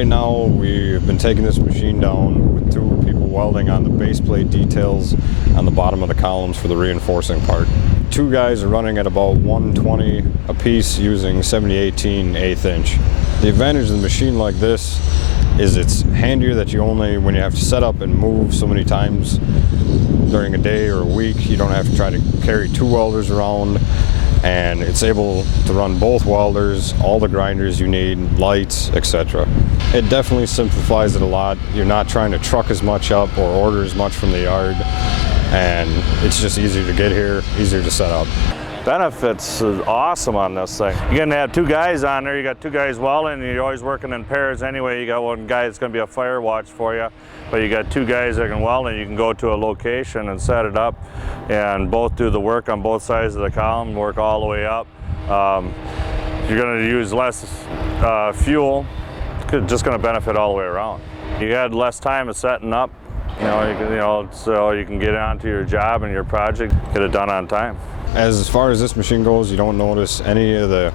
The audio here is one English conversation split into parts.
Right now, we've been taking this machine down with 2 people welding on the base plate details on the bottom of the columns for the reinforcing part. 2 guys are running at about 120 a piece using 70/18 1/8 inch. The advantage of the machine like this is it's handier that you only, when you have to set up and move so many times during a day or a week, you don't have to try to carry 2 welders around, and it's able to run both welders, all the grinders you need, lights, etc. It definitely simplifies it a lot. You're not trying to truck as much up or order as much from the yard, and it's just easier to get here, easier to set up. Benefits is awesome on this thing. You're gonna have 2 guys on there, you got 2 guys welding, and you're always working in pairs anyway. You got 1 guy that's gonna be a fire watch for you, but you got 2 guys that can weld, and you can go to a location and set it up and both do the work on both sides of the column, work all the way up. You're gonna use less fuel. It's just gonna benefit all the way around. You had less time of setting up, so you can get onto your job and your project, get it done on time. As far as this machine goes, you don't notice any of the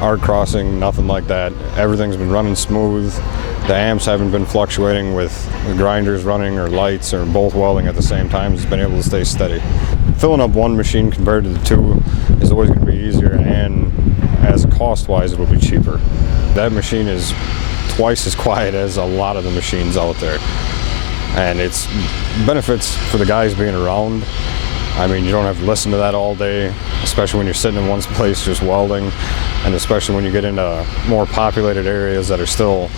arc crossing, nothing like that. Everything's been running smooth. The amps haven't been fluctuating with the grinders running or lights or both welding at the same time. It's been able to stay steady. Filling up one machine compared to the 2 is always going to be easier, and as cost-wise, it will be cheaper. That machine is twice as quiet as a lot of the machines out there, and it's benefits for the guys being around. I mean, you don't have to listen to that all day, especially when you're sitting in one place just welding, and especially when you get into more populated areas that are still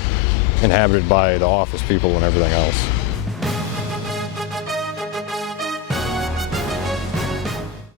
inhabited by the office people and everything else.